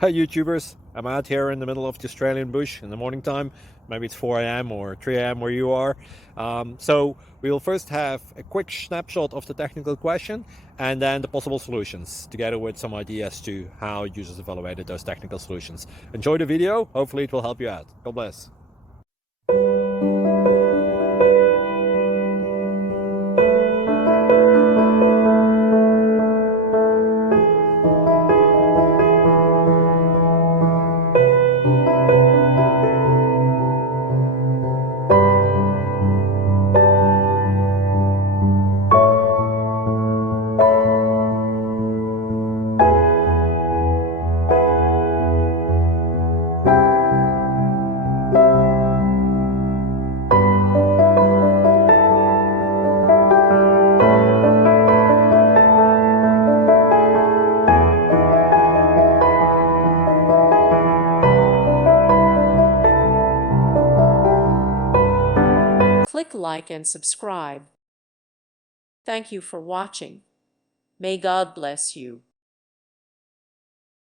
Hi YouTubers, I'm out here in the middle of the Australian bush in the morning time. Maybe it's 4 a.m. or 3 a.m. where you are. So we'll first have a quick snapshot of the technical question and then the possible solutions, together with some ideas to how users evaluated those technical solutions. Enjoy the video, hopefully it will help you out. God bless. Click like and subscribe. Thank you for watching. May God bless you.